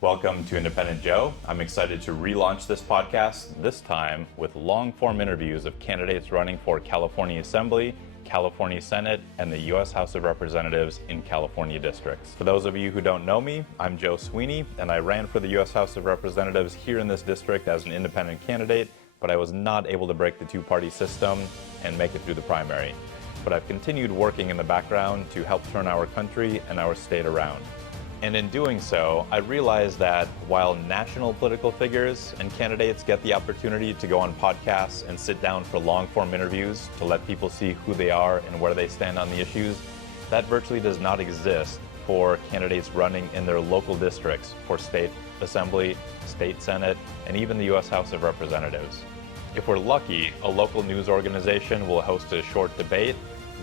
Welcome to Independent Joe. I'm excited to relaunch this podcast, this time with long-form interviews of candidates running for California Assembly, California Senate, and the U.S. House of Representatives in California districts. For those of you who don't know me, I'm Joe Sweeney, and I ran for the U.S. House of Representatives here in this district as an independent candidate, but I was not able to break the two-party system and make it through the primary. But I've continued working in the background to help turn our country and our state around. And in doing so, I realized that while national political figures and candidates get the opportunity to go on podcasts and sit down for long-form interviews to let people see who they are and where they stand on the issues, that virtually does not exist for candidates running in their local districts for state assembly, state senate, and even the U.S. House of Representatives. If we're lucky, a local news organization will host a short debate.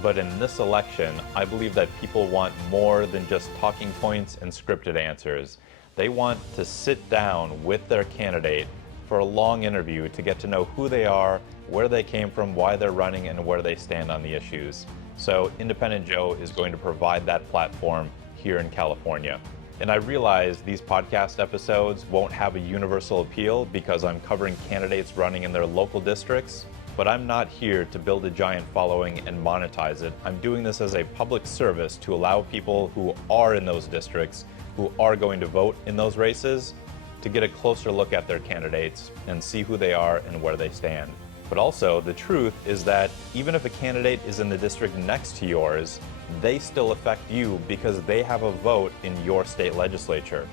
But in this election, I believe that people want more than just talking points and scripted answers. They want to sit down with their candidate for a long interview to get to know who they are, where they came from, why they're running, and where they stand on the issues. So Independent Joe is going to provide that platform here in California. And I realize these podcast episodes won't have a universal appeal because I'm covering candidates running in their local districts. But I'm not here to build a giant following and monetize it. I'm doing this as a public service to allow people who are in those districts, who are going to vote in those races, to get a closer look at their candidates and see who they are and where they stand. But also, the truth is that even if a candidate is in the district next to yours, they still affect you because they have a vote in your state legislature.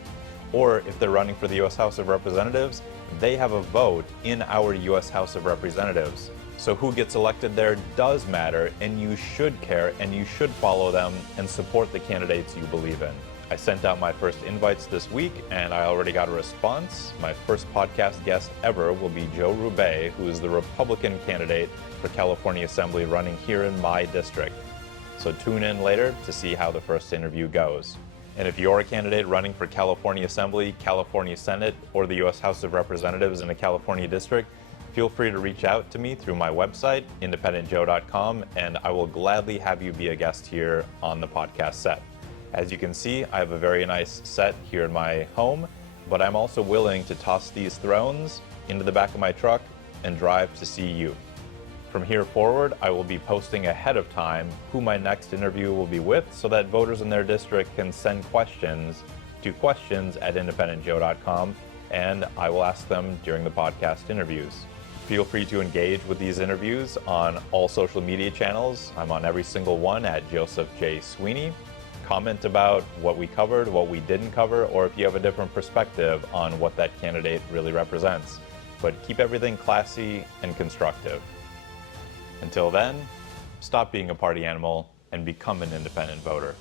Or if they're running for the U.S. House of Representatives, they have a vote in our U.S. House of Representatives. So who gets elected there does matter, and you should care, and you should follow them and support the candidates you believe in. I sent out my first invites this week, and I already got a response. My first podcast guest ever will be Joe Roubaix, who is the Republican candidate for California Assembly running here in my district. So tune in later to see how the first interview goes. And if you're a candidate running for California Assembly, California Senate, or the U.S. House of Representatives in a California district, feel free to reach out to me through my website, independentjoe.com, and I will gladly have you be a guest here on the podcast set. As you can see, I have a very nice set here in my home, but I'm also willing to toss these thrones into the back of my truck and drive to see you. From here forward, I will be posting ahead of time who my next interview will be with so that voters in their district can send questions to questions@independentjoe.com, and I will ask them during the podcast interviews. Feel free to engage with these interviews on all social media channels. I'm on every single one at Joseph J. Sweeney. Comment about what we covered, what we didn't cover, or if you have a different perspective on what that candidate really represents. But keep everything classy and constructive. Until then, stop being a party animal and become an independent voter.